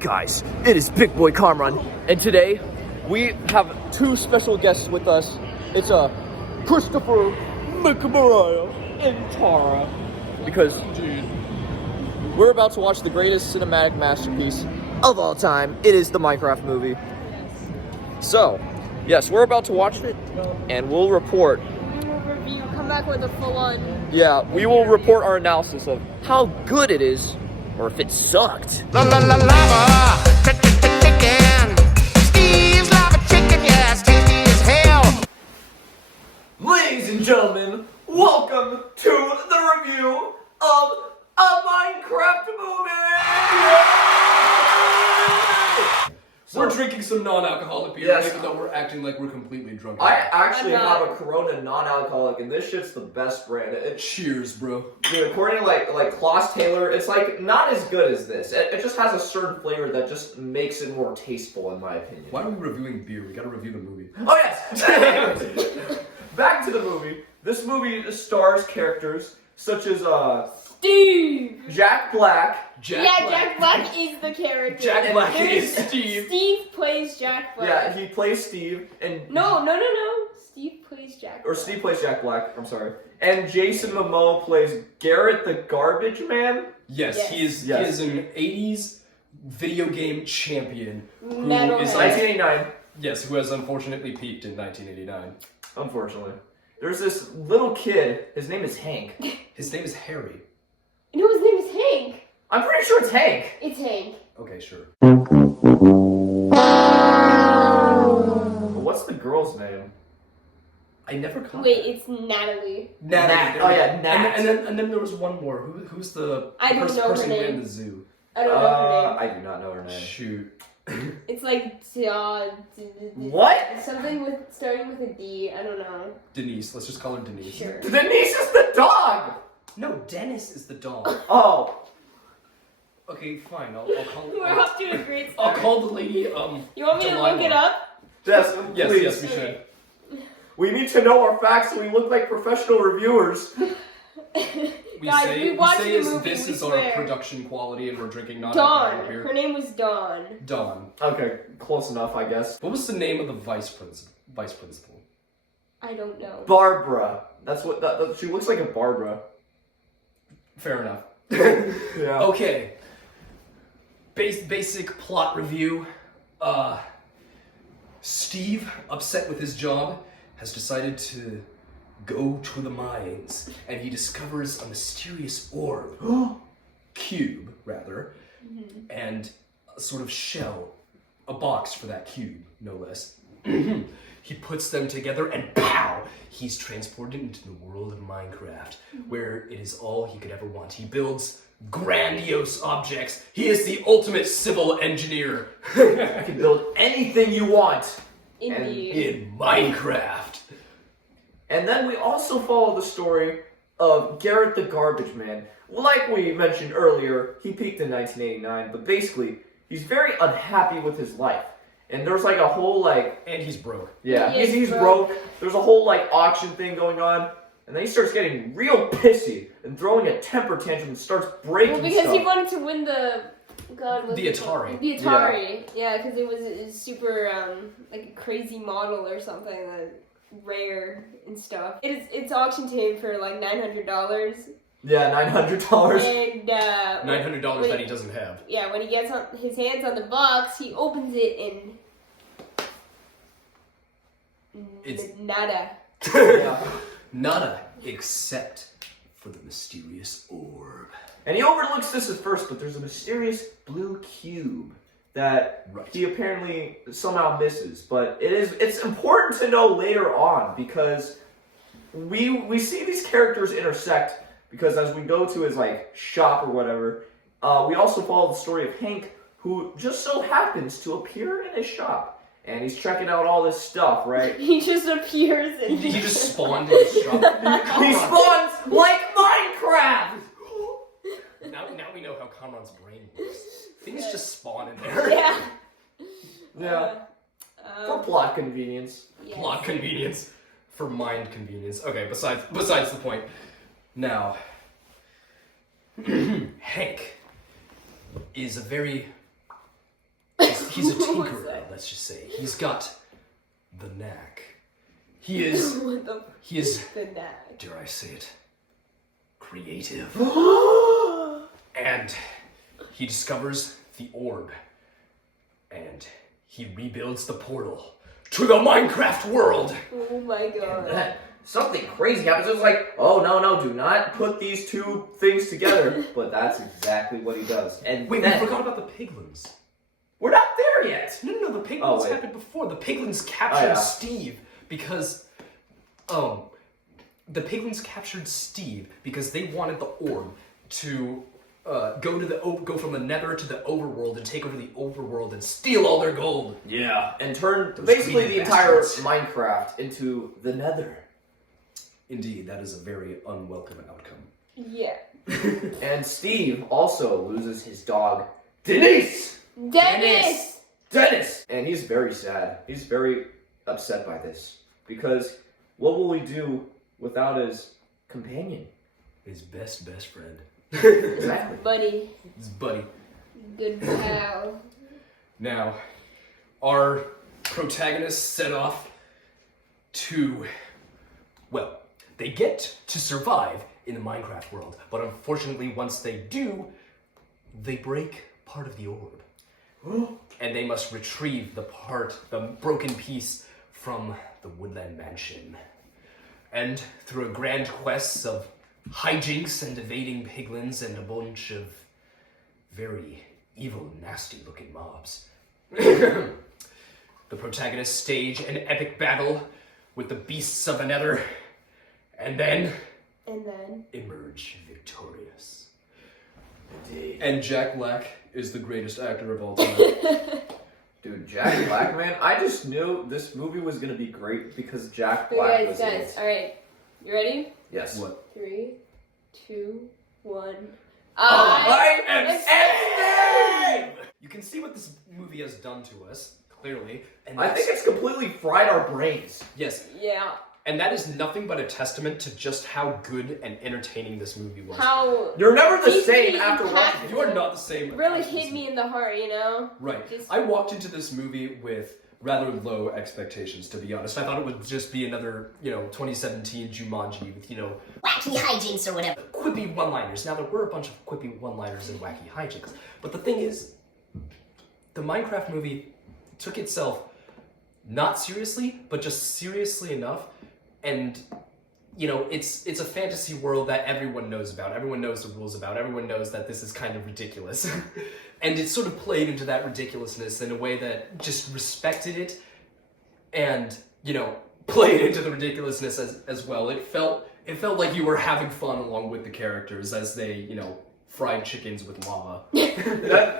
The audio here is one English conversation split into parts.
guys, it is Big Boy Kamran, and today we have two special guests with us. It's Christopher McMariah and Tara, because we're about to watch the greatest cinematic masterpiece of all time. It is the Minecraft movie. So, yes, we're about to watch it, and we'll report. Review, come back with a full-on. Yeah, we will report our analysis of how good it is, or if it sucked. Lava, chicken. Steve's lava chicken, yes, tasty as hell. Ladies and gentlemen, welcome to the review of a Minecraft movie! We're drinking some non-alcoholic beer, Yes. even though we're acting like we're completely drunk. I actually I'm not. have a Corona non-alcoholic, and this shit's the best brand. Cheers, bro. Dude, according to like Klaus Taylor, it's like not as good as this. It just has a certain flavor that just makes it more tasteful, in my opinion. Why are we reviewing beer? We gotta review the movie. Oh yes. Anyways, back to the movie. This movie stars characters such as Steve! Jack Black. Jack Black is the character. Jack Black There's- is Steve. Steve plays Jack Black. Yeah, he plays Steve, and No. Steve plays Jack or Black. Steve plays Jack Black. I'm sorry. And Jason Momoa plays Garrett the Garbage Man. Yes, Yes. he is. Yes. He is an '80s video game champion who Metalhead. is like, 1989. yes, who has unfortunately peaked in 1989. Unfortunately, there's this little kid. His name is Hank. His name is Harry. No, his name is Hank. I'm pretty sure it's Hank. It's Hank. Okay, sure. What's the girl's name? I never caught Wait, that. it's Natalie. Nat. Nat. Oh, yeah, Nat. And then there was one more. Who's the I don't know her person who name. ran the zoo? I don't know her name. I do not know her name. Shoot. It's like What? something with starting with a D. I don't know. Denise. Let's just call her Denise. Sure. Denise is the dog. No, Dennis is the dog. Oh, Okay, fine. I'll call. We're off to a great I'll start. call the lady. You want me to Jemima. look it up? yes, Yes, please. yes, we should. We need to know our facts so we look like professional reviewers. We Guys, say, we watched say the movie, this we is our swear. production quality and we're drinking non-alcoholic Dawn. beer. Her name was Dawn. Dawn. Okay, close enough, I guess. What was the name of the vice principal? I don't know. Barbara. That's what. She looks like a Barbara. Fair enough. Yeah. Okay. Basic plot review. Steve, upset with his job, has decided to go to the mines, and he discovers a mysterious orb, cube rather, and a sort of shell, a box for that cube, no less. He puts them together and pow! He's transported into the world of Minecraft, where it is all he could ever want. He builds grandiose objects. He is the ultimate civil engineer You can build anything you want. Indeed. in Minecraft. And then we also follow the story of Garrett the Garbage Man. Like we mentioned earlier, he peaked in 1989, but basically, he's very unhappy with his life. And there's like a whole like, And he's broke. yeah, He is he's broke. broke. There's a whole like auction thing going on. And then he starts getting real pissy and throwing a temper tantrum and starts breaking Well, because stuff. he wanted to win the what's The it Atari. called? The Atari. Yeah, because it was super like a crazy model or something, rare and stuff. It's auction tape for like $900. Yeah, $900. And $900 wait. that he doesn't have. yeah, when he gets his hands on the box, he opens it and It's- nada. Yeah. Nada except for the mysterious orb. And he overlooks this at first, but there's a mysterious blue cube that Right. he apparently somehow misses. But it's important to know later on because we see these characters intersect because as we go to his like shop or whatever, we also follow the story of Hank, who just so happens to appear in his shop. And he's checking out all this stuff, right? He just appears and He just spawned in his shop. He spawns like Minecraft! Now we know how Kamran's brain works. Things just spawn in there. yeah. Yeah. For plot convenience. Yes. Plot convenience. For mind convenience. Okay, besides the point. Now, Hank is a very he's a What's tinkerer, that? let's just say. He's got the knack. He is, What the he is, the knack? dare I say it, creative. And he discovers the orb. And he rebuilds the portal to the Minecraft world. Oh my god. Then something crazy happens. It's like, oh no, do not put these two things together. But that's exactly what he does. And Wait, then, we forgot about the piglins. we're not there yet. No, the piglins Oh, wait. happened before. The piglins captured yeah. Steve because, the piglins captured Steve because they wanted the orb to go from the Nether to the Overworld and take over the Overworld and steal all their gold. Yeah, and turn basically greedy the entire bastards. Minecraft into the Nether. Indeed, that is a very unwelcome outcome. Yeah. And Steve also loses his dog, Denise. Dennis! And he's very sad. He's very upset by this because what will he do without his companion? His best friend. Exactly. Buddy. His buddy. Good pal. Now, our protagonists set off to, well, they get to survive in the Minecraft world, but unfortunately, once they do, they break part of the orb. And they must retrieve the broken piece from the Woodland Mansion. And through a grand quest of hijinks and evading piglins and a bunch of very evil, nasty-looking mobs, the protagonists stage an epic battle with the beasts of the Nether, and then emerge victorious. Indeed. And Jack Black is the greatest actor of all time. Dude, Jack Black, man, I just knew this movie was gonna be great because Jack Black Okay, was guys, in it. alright. You ready? Yes. What? 3, 2, 1. I am Steve! You can see what this movie has done to us, clearly. And I that's- think it's completely fried our brains. yes, Yeah. and that is nothing but a testament to just how good and entertaining this movie was. How You're never the Deeply same after watching it. You are not the same. really after this hit me in the heart, you know? Right. Just- I walked into this movie with rather low expectations, to be honest. I thought it would just be another, 2017 Jumanji with, wacky hijinks or whatever. quippy one-liners. Now, there were a bunch of quippy one-liners and wacky hijinks. But the thing is, the Minecraft movie took itself not seriously, but just seriously enough. And, it's a fantasy world that everyone knows about. Everyone knows the rules about. Everyone knows that this is kind of ridiculous. And it sort of played into that ridiculousness in a way that just respected it and, played into the ridiculousness as well. It felt like you were having fun along with the characters as they, fried chickens with lava.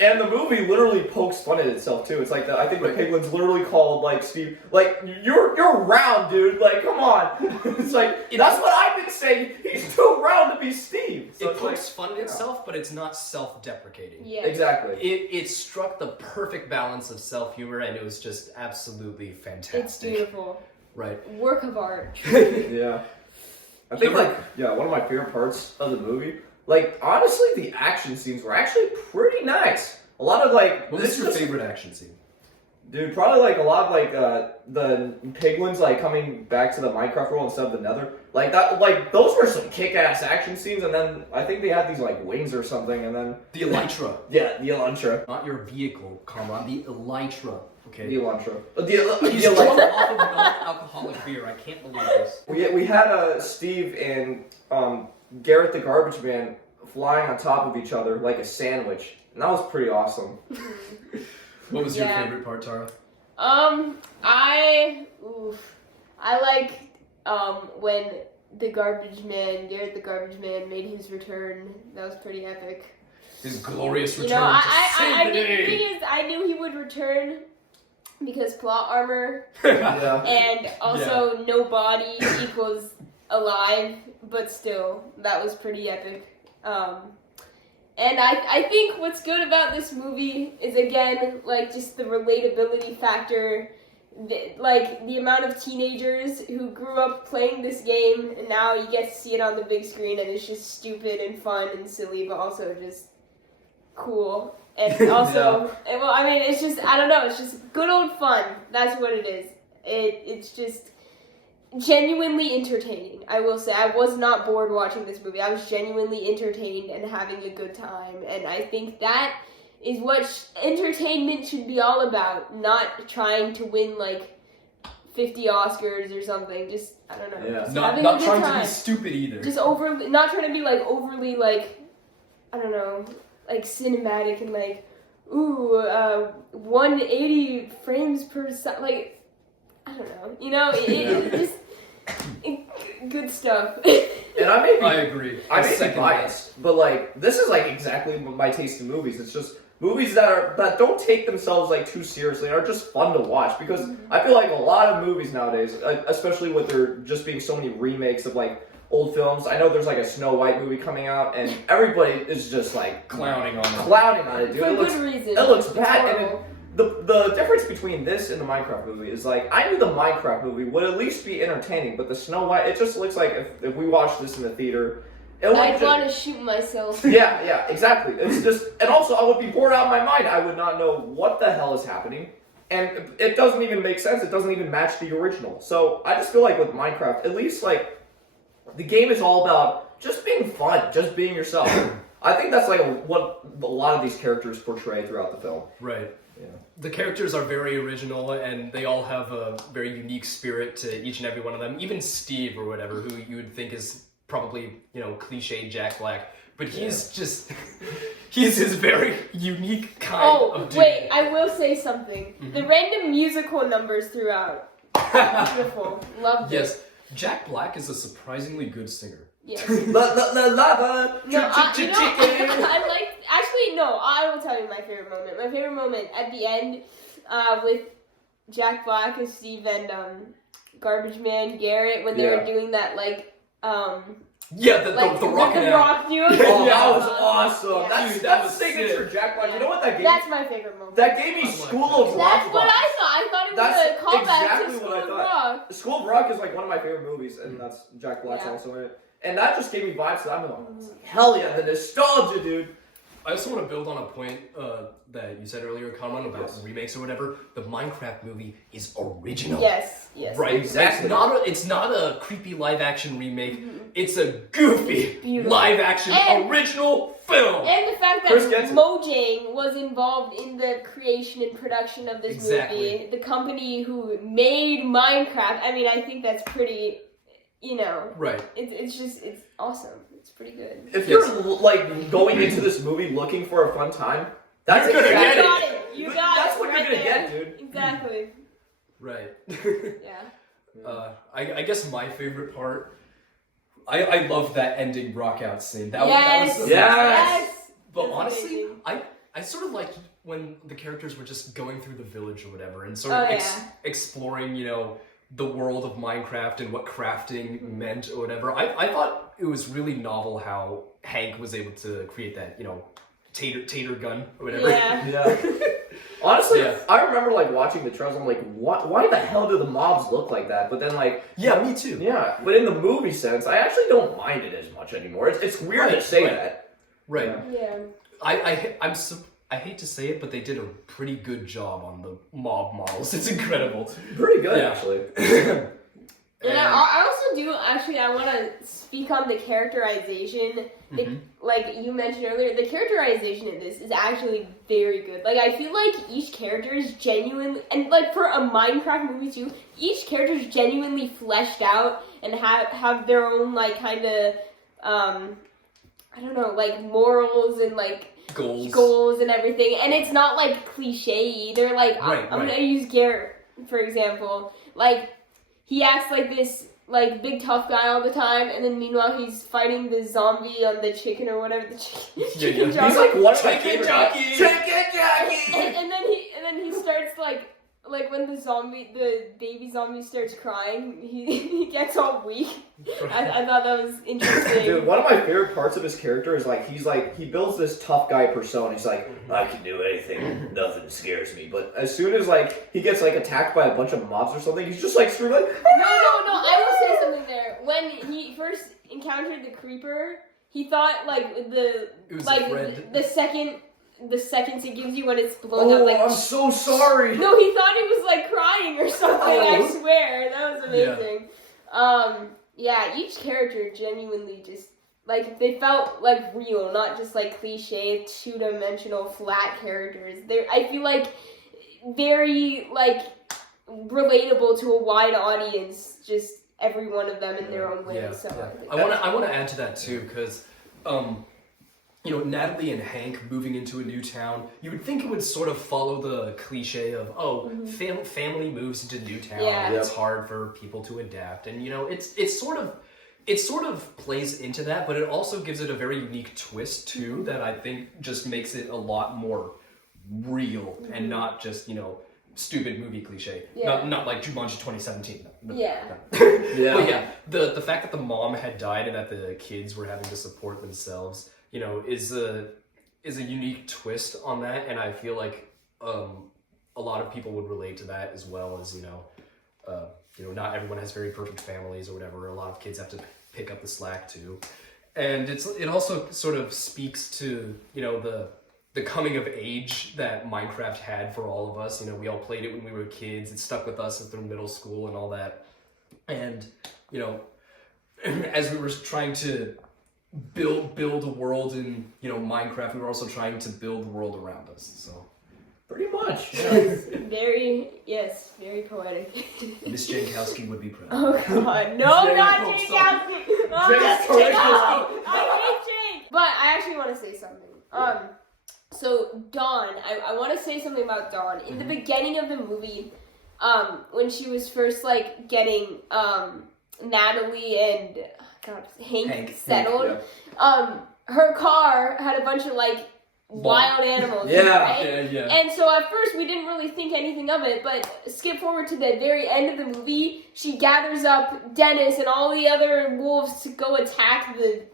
And the movie literally pokes fun at itself too. It's like I think the piglins literally called like Steve, like you're round, dude. Like come on. It's like that's what I've been saying. He's too round to be Steve. So It it's like, pokes fun at itself, but it's not self-deprecating. Yeah. exactly. It struck the perfect balance of self-humor, and it was just absolutely fantastic. It's beautiful. Right. Work of art. Yeah. I think one of my favorite parts of the movie, like honestly, the action scenes were actually pretty nice. A lot of like What was your favorite action scene? Dude, probably like a lot of like the piglins like coming back to the Minecraft world instead of the Nether. Like that, like those were some kick-ass action scenes, and then I think they had these like wings or something, and then The Elytra. yeah, the Elantra, Not your vehicle, Comrade. The Elytra. Okay. the Elantra, He's the drunk Elantra. off of non-alcoholic beer. I can't believe this. We had Steve and Garrett the Garbage Man flying on top of each other like a sandwich, and that was pretty awesome. What was your Yeah. favorite part, Tara? I like when the Garbage Man, Garrett the Garbage Man, made his return. That was pretty epic. His glorious You return know, to I save the knew, the day. thing is, I knew he would return because plot armor Yeah. and also no body equals alive, but still, that was pretty epic. And I think what's good about this movie is, again, like, just the relatability factor. The amount of teenagers who grew up playing this game, and now you get to see it on the big screen, and it's just stupid and fun and silly, but also just cool. and also, well, I mean, it's just, I don't know, it's just good old fun. That's what it is. It's just genuinely entertaining. I will say, I was not bored watching this movie. I was genuinely entertained and having a good time, and I think that is what entertainment should be all about. Not trying to win like 50 Oscars or something. Just, I don't know. Yeah. Just Not having a good trying time. to be stupid either. Just not trying to be like overly like, I don't know, like cinematic and like, ooh, 180 frames per second. Like, I don't know. You know, it's good stuff. And I may be, I agree. I may be second biased, but like this is like exactly my taste in movies. It's just movies that don't take themselves like too seriously and are just fun to watch, because I feel like a lot of movies nowadays, especially with there just being so many remakes of like old films. I know there's like a Snow White movie coming out, and everybody is just like Clowning on it. clowning on it, dude. For It good looks reason. it looks It's bad. And horrible. the difference between this and the Minecraft movie is like I knew the Minecraft movie would at least be entertaining, but the Snow White, it just looks like if we watched this in the theater, it would I'd just, want to shoot myself. yeah, exactly. It's just, and also I would be bored out of my mind. I would not know what the hell is happening, and it doesn't even make sense. It doesn't even match the original. So I just feel like with Minecraft, at least like the game is all about just being fun, just being yourself. I think that's like what a lot of these characters portray throughout the film. Right. Yeah. The characters are very original, and they all have a very unique spirit to each and every one of them. Even Steve or whatever, who you would think is probably, cliche Jack Black, but he's just, he's his very unique kind Oh, of dude. wait, I will say something. The random musical numbers throughout. Beautiful. Loved it. Yes, Jack Black is a surprisingly good singer. Yes. Lava, No, chicken. I like. Actually, no. I will tell you my favorite moment. My favorite moment at the end, with Jack Black and Steve and Garbage Man Garrett when they were Yeah. doing that Yeah, the like rockin' the out. rock dude. Oh, Yeah. that was awesome. Yeah. That's Dude, that was signature sick. Jack Black. You know what that gave me? That's my favorite moment. That gave me I like School that. of Rock. That's what I thought. I thought it was That's a callback exactly to School what I of thought. Rock. School of Rock is like one of my favorite movies, and that's Jack Black's Yeah. also in it. And that just gave me vibes that I'm like, hell yeah, the nostalgia, dude. I also want to build on a point that you said earlier, Cameron, about Yes. remakes or whatever. The Minecraft movie is original. Yes. Right, Exactly. It's not a creepy live action remake. It's a goofy Beautiful. live action And- original film. And the fact that Chris gets it. Mojang was involved in the creation and production of this Exactly. movie, the company who made Minecraft, I mean, I think that's pretty, Right. it's awesome. It's pretty good. If you're like going into this movie looking for a fun time, that's You're gonna exactly get got it. You got That's it what right you're gonna there. get, dude. Exactly. Right. Yeah. I guess my favorite part, I love that ending rock out scene. That Yes. was Yes. But That's honestly, amazing. I sort of liked when the characters were just going through the village or whatever and sort Oh, of yeah. exploring, the world of Minecraft and what crafting meant or whatever. I thought it was really novel how Hank was able to create that, tater gun or whatever. Yeah. Yeah. Honestly, Yeah. I remember like watching the trailers. I'm like, why the hell do the mobs look like that? But then like, Yeah, me too. yeah. But in the movie sense, I actually don't mind it as much anymore. It's weird to Right, say right. that. Right. Yeah. Yeah. I hate to say it, but they did a pretty good job on the mob models. It's incredible. Pretty good Yeah. actually. And I also do, actually, I want to speak on the characterization. Like you mentioned earlier, the characterization in this is actually very good. Like, I feel like each character is genuinely, and like for a Minecraft movie too, each character is genuinely fleshed out and have their own, like, kind of, I don't know, like, morals and, like, goals and everything. And it's not, like, cliche either. Like, I'm Right. going to use Garrett, for example. Like, he acts like this, like, big tough guy all the time, and then meanwhile he's fighting the zombie on the chicken or whatever, the chicken yeah. jockey. He's like one of my Chicken favorite jockey. guys. Chicken jockey. and then he starts like when the baby zombie starts crying, he gets all weak. I thought that was interesting. Dude, one of my favorite parts of his character is like he builds this tough guy persona. He's like, I can do anything, nothing scares me. But as soon as like he gets like attacked by a bunch of mobs or something, he's just like screaming like, No, I will say something there. When he first encountered the creeper, he thought like It was a friend. the second the seconds it gives you when it's blown up. Like, I'm so sorry. no, he thought he was like crying or something. I swear, that was amazing. Yeah, each character genuinely just like they felt like real, not just like cliche, two-dimensional, flat characters. I feel like very like relatable to a wide audience. Just every one of them in their own way. Yeah, So yeah. I want to add to that too, because you know, Natalie and Hank moving into a new town, you would think it would sort of follow the cliche of, family moves into new town, and it's hard for people to adapt. And, you know, it sort of plays into that, but it also gives it a very unique twist, too, that I think just makes it a lot more real and not just, you know, stupid movie cliche. Not like Jumanji 2017. Yeah. But yeah, the fact that the mom had died and that the kids were having to support themselves, you know, is a unique twist on that, and I feel like a lot of people would relate to that, as well as, you know, not everyone has very perfect families or whatever. A lot of kids have to pick up the slack too, and it also sort of speaks to, you know, the coming of age that Minecraft had for all of us. You know, we all played it when we were kids. It stuck with us through middle school and all that, and, you know, as we were trying to build a world in, you know, Minecraft, we were also trying to build the world around us. So Pretty much. Very poetic. Miss Jankowski would be proud. Oh god, no, Jake, not oh, Jake sorry. Kowski. Oh, Jake, that's sorry, Jake. let's No, I hate Jake. But I actually want to say something. So Dawn, I want to say something about Dawn. In the beginning of the movie, when she was first like getting Natalie and Hank settled, her car had a bunch of like wild animals, right? Yeah. And so at first we didn't really think anything of it, but skip forward to the very end of the movie, she gathers up Dennis and all the other wolves to go attack the,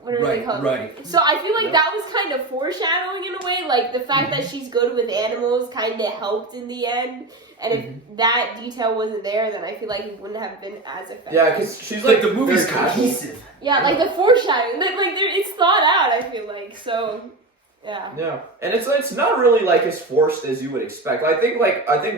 what are they called? Right. So I feel like that was kind of foreshadowing in a way, like the fact that she's good with animals kind of helped in the end. And if that detail wasn't there, then I feel like it wouldn't have been as effective. Yeah, because she's Like the movie's very cohesive. Yeah, like the foreshadowing, like it's thought out. I feel like so. Yeah. Yeah, and it's not really like as forced as you would expect. I think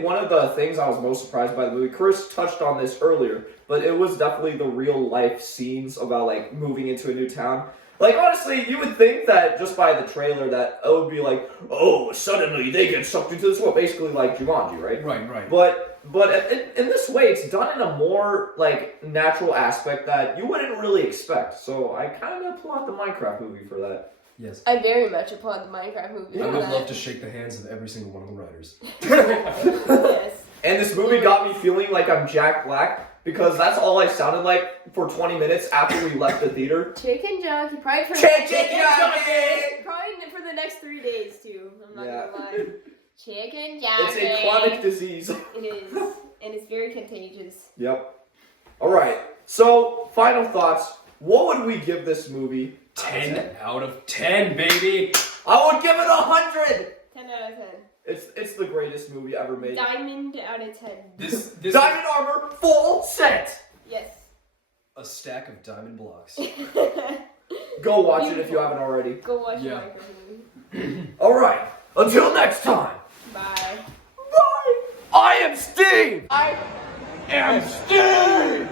one of the things I was most surprised by the movie, Chris touched on this earlier, but it was definitely the real life scenes about like moving into a new town. Like honestly, you would think that just by the trailer that it would be like, oh, suddenly they get sucked into this world, basically like Jumanji, right? Right. But in this way, it's done in a more like natural aspect that you wouldn't really expect. So I kind of applaud the Minecraft movie for that. Yes. I very much applaud the Minecraft movie. I for would that. love to shake the hands of every single one of the writers. Yes. And this movie got me feeling like I'm Jack Black because that's all I sounded like for 20 minutes after we left the theater. Chicken junkie, probably for Chicken junkie! probably for the next 3 days too. I'm not Yeah. gonna lie. Chicken junkie. It's a chronic disease. It is, and it's very contagious. Yep. All right. So, final thoughts. What would we give this movie? 10 out of 10, baby. I would give it 100. 10 out of 10. It's the greatest movie ever made. Diamond out of 10. This Diamond armor, full set. Yes. a stack of diamond blocks. Go watch it if you haven't already. Go watch Yeah. the Minecraft movie. All right. Until next time. Bye. Bye. I am Steve. I am Steve.